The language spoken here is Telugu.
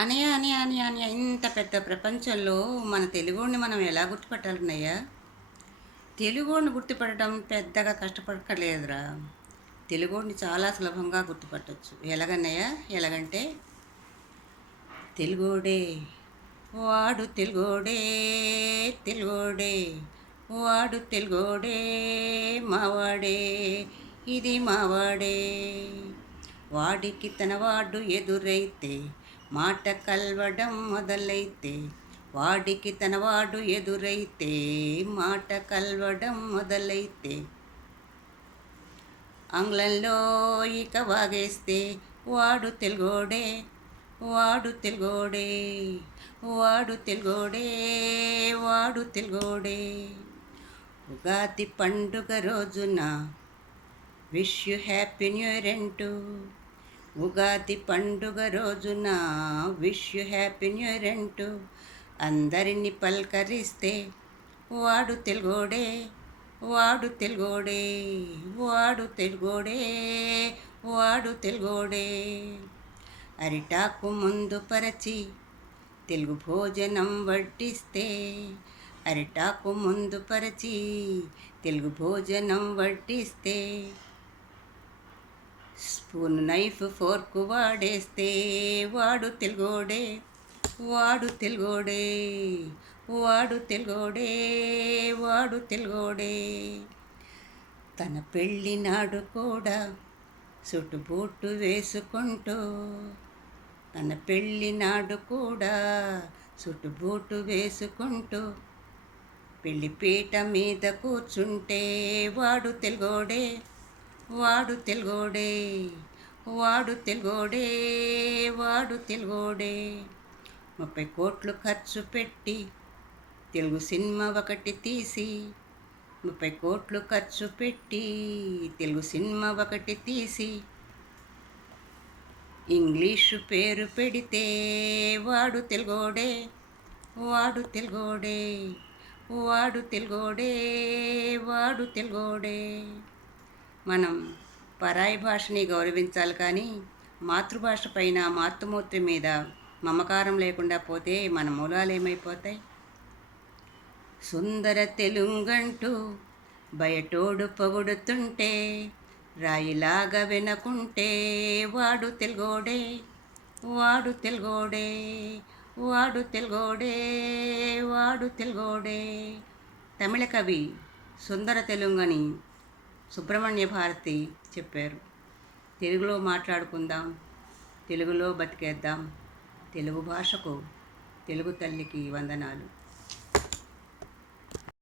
అనయ అని అని అని ఇంత పెద్ద ప్రపంచంలో మన తెలుగుని మనం ఎలా గుర్తుపట్టాలన్నయ్యా? తెలుగుని గుర్తుపట్టడం పెద్దగా కష్టపడక్కర్లేదురా. తెలుగుని చాలా సులభంగా గుర్తుపట్టచ్చు. ఎలాగన్నయ్యా? ఎలాగంటే తెలుగోడే వాడు తెలుగోడే, తెలుగోడే వాడు తెలుగోడే, మావాడే ఇది మావాడే. వాడికి తన వాడు ఎదురైతే మాట కలవడం మొదలైతే, వాడికి తన వాడు ఎదురైతే మాట కలవడం మొదలైతే, ఆంగ్లంలో ఇక వాగేస్తే వాడు తెలుగోడే, వాడు తెలుగోడే, వాడు తెలుగోడే, వాడు తెలుగోడే. ఉగాది పండుగ రోజున wish you happy new year అంటూ, ఉగాది పండుగ రోజున wish you happy new year అంటూ అందరినీ పలకరిస్తే వాడు తెలుగోడే, వాడు తెలుగోడే, వాడు తెలుగోడే, వాడు తెలుగోడే. అరిటాకు ముందు పరచి తెలుగు భోజనం వడ్డిస్తే, అరిటాకు ముందు పరచి తెలుగు భోజనం వడ్డిస్తే, స్పూన్ నైఫ్ ఫోర్క్ వాడేస్తే వాడు తెలుగోడే, వాడు తెలుగోడే, వాడు తెలుగోడే, వాడు తెలుగోడే. తన పెళ్ళి నాడు కూడా సుట్టుబూటు వేసుకుంటూ, తన పెళ్ళి నాడు కూడా సుట్టుబూటు వేసుకుంటూ పెళ్లిపీట మీద కూర్చుంటే వాడు తెలుగోడే, వాడు తెలుగోడే, వాడు తెలుగోడే, వాడు తెలుగోడే. 30 కోట్లు ఖర్చు పెట్టి తెలుగు సినిమా ఒకటి తీసి, 30 కోట్లు ఖర్చు పెట్టి తెలుగు సినిమా ఒకటి తీసి ఇంగ్లీషు పేరు పెడితే వాడు తెలుగోడే, వాడు తెలుగోడే, వాడు తెలుగోడే, వాడు తెలుగోడే. మనం పరాయి భాషని గౌరవించాలి, కానీ మాతృభాష పైన మాతృమూర్తి మీద మమకారం లేకుండా పోతే మన మూలాలు ఏమైపోతాయి? సుందర తెలుగంటూ బయటోడు పొగుడుతుంటే రాయిలాగా వినకుంటే వాడు తెలుగోడే, వాడు తెలుగోడే, వాడు తెలుగోడే, వాడు తెలుగోడే. తమిళ కవి సుందర తెలుగని సుబ్రహ్మణ్య భారతి చెప్పారు. తెలుగులో మాట్లాడుకుందాం, తెలుగులో బతికేద్దాం. తెలుగు భాషకు, తెలుగు తల్లికి వందనాలు.